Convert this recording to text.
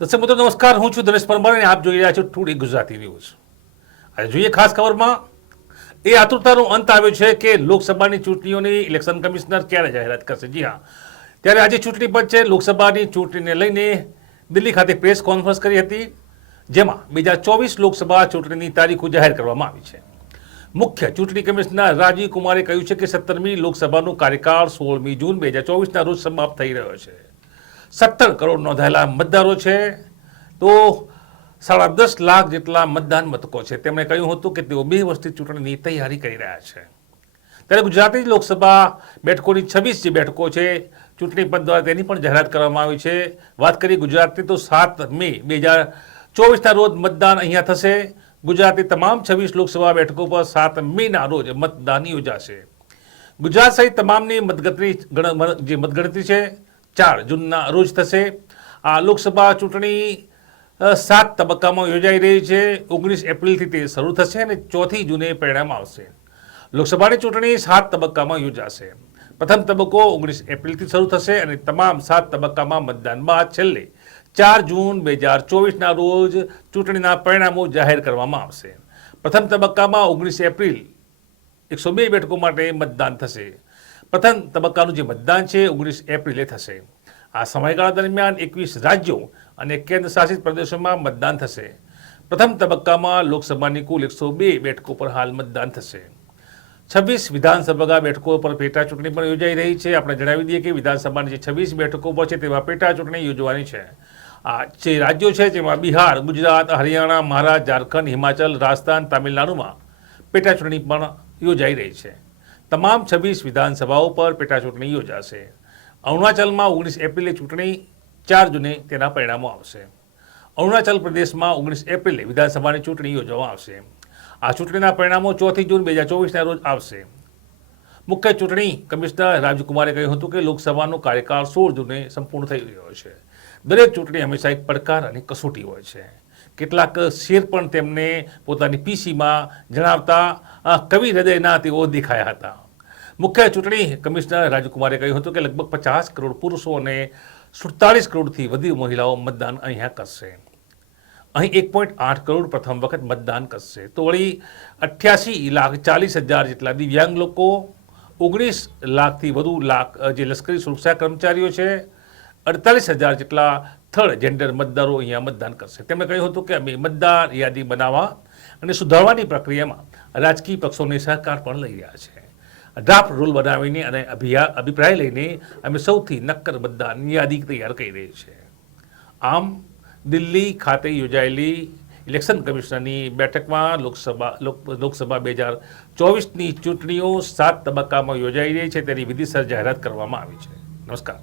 દર્શક મિત્રો નમસ્કાર, હું છું દિનેશ પરમાર અને આપ જોઈ રહ્યા છો ટુડે ગુજરાતી ન્યૂઝ। આજે જોઈએ ખાસ ખબરમાં એ આતુરતાનો અંત આવ્યો છે કે લોકસભાની ચૂંટણીઓની ઇલેક્શન કમિશનર ક્યારે જાહેરાત કરશે। જી હા, ત્યારે આજે ચૂંટણી પંચે લોકસભાની ચૂંટણીને લઈને દિલ્હી ખાતે પ્રેસ કોન્ફરન્સ કરી હતી, જેમાં 2024 લોકસભા ચૂંટણીની તારીખો જાહેર કરવામાં આવી છે। મુખ્ય ચૂંટણી કમિશનર રાજીવ કુમારે કહ્યું છે કે 17મી લોકસભાનું કાર્યકાળ 16મી જૂન 2024ના રોજ સમાપ્ત થઈ રહ્યો છે। 17 કરોડ નોંધાયેલા મતદારો છે, તો 10.5 લાખ જેટલા મતદાન મથકો છે। તેમણે કહ્યું હતું કે તેઓ 2 વર્ષથી ચૂંટણીની તૈયારી કરી રહ્યા છે। ત્યારે ગુજરાતી લોકસભા બેઠકોની 26 જે બેઠકો છે, ચૂંટણી પંચ દ્વારા તેની પણ જાહેરાત કરવામાં આવી છે। વાત કરીએ ગુજરાતની તો 7 મે 2024ના રોજ મતદાન અહીંયા થશે। ગુજરાતની તમામ 26 લોકસભા બેઠકો પર 7 મેના રોજ મતદાન યોજાશે। ગુજરાત સહિત તમામની મતગણતરી છે 4 જૂનના રોજ થશે। આ લોકસભા ચૂંટણી 7 તબક્કામાં યોજાઈ રહી છે। 19 એપ્રિલથી તે શરૂ થશે અને 4 જૂને પરિણામ આવશે। લોકસભાની ચૂંટણી 7 તબક્કામાં યોજાશે। પ્રથમ તબક્કો 19 એપ્રિલથી શરૂ થશે અને તમામ 7 તબક્કામાં મતદાન બાદ છેલ્લે 4 જૂન 2024ના રોજ ચૂંટણીના પરિણામો જાહેર કરવામાં આવશે। પ્રથમ તબક્કામાં 19 એપ્રિલ 102 બેઠકો માટે મતદાન થશે। પ્રથમ તબક્કાનું જે મતદાન છે 19 એપ્રિલે થશે। આ સમયગાળા દરમિયાન 21 રાજ્યો અને કેન્દ્ર શાસિત પ્રદેશોમાં મતદાન થશે। પ્રથમ તબક્કામાં લોકસભાની કુલ 102 બેઠકો પર હાલ મતદાન થશે। 26 વિધાનસભા બેઠકો પર પેટા ચૂંટણી પણ યોજાઈ રહી છે। આપણે જણાવી દઈએ કે વિધાનસભાની જે 26 બેઠકો પર છે તેમાં પેટા ચૂંટણી યોજવાની છે। આ જે રાજ્યો છે જેમાં બિહાર, ગુજરાત, હરિયાણા, મહારાષ્ટ્ર, ઝારખંડ, હિમાચલ, રાજસ્થાન, તામિલનાડુમાં પેટા ચૂંટણી પણ યોજાઈ રહી છે। તમામ 26 વિધાનસભાઓ પર પેટા ચૂંટણી યોજાશે। અરુણાચલમાં 19 એપ્રિલે ચૂંટણી, 4 જૂને તેના પરિણામો આવશે। અરુણાચલ પ્રદેશમાં 19 એપ્રિલે વિધાનસભાની ચૂંટણી યોજવામાં આવશે। આ ચૂંટણીના પરિણામો 4 જૂન 2024ના રોજ આવશે। મુખ્ય ચૂંટણી કમિશનર રાજીવ કુમારે કહ્યું હતું કે લોકસભાનો કાર્યકાળ 16 જૂને સંપૂર્ણ થઈ રહ્યો છે। દરેક ચૂંટણી હંમેશા એક પડકાર અને કસોટી હોય છે। કેટલાક શેર પણ તેમને પોતાની પીસીમાં જણાવતા કવિ હૃદયના તેઓ દેખાયા હતા। મુખ્ય ચૂંટણી કમિશનર રાજીવકુમારે કહ્યું હતું કે લગભગ 50 કરોડ પુરુષો અને 47 કરોડથી વધુ મહિલાઓ મતદાન અહીંયા કરશે। અહીં 1.8 કરોડ પ્રથમ વખત મતદાન કરશે, તો વળી 88,40,000 જેટલા દિવ્યાંગ લોકો, 19 લાખથી વધુ જે લશ્કરી સુરક્ષા કર્મચારીઓ છે, 48,000 જેટલા થર્ડ જેન્ડર મતદારો અહીંયા મતદાન કરશે। તેમણે કહ્યું હતું કે અમે મતદાર યાદી બનાવવા અને સુધારવાની પ્રક્રિયામાં રાજકીય પક્ષોને સહકાર પણ લઈ રહ્યા છે। ડ્રાફ્ટ રૂલ બનાવીને અને અભિપ્રાય લઈને અમે સૌથી નક્કર મતદાન યાદી તૈયાર કરી રહી છે। આમ દિલ્હી ખાતે યોજાયેલી ઇલેક્શન કમિશનરની બેઠકમાં લોકસભા 2024ની ચૂંટણીઓ 7 તબક્કામાં યોજાઈ રહી છે, તેની વિધિસર જાહેરાત કરવામાં આવી છે। નમસ્કાર।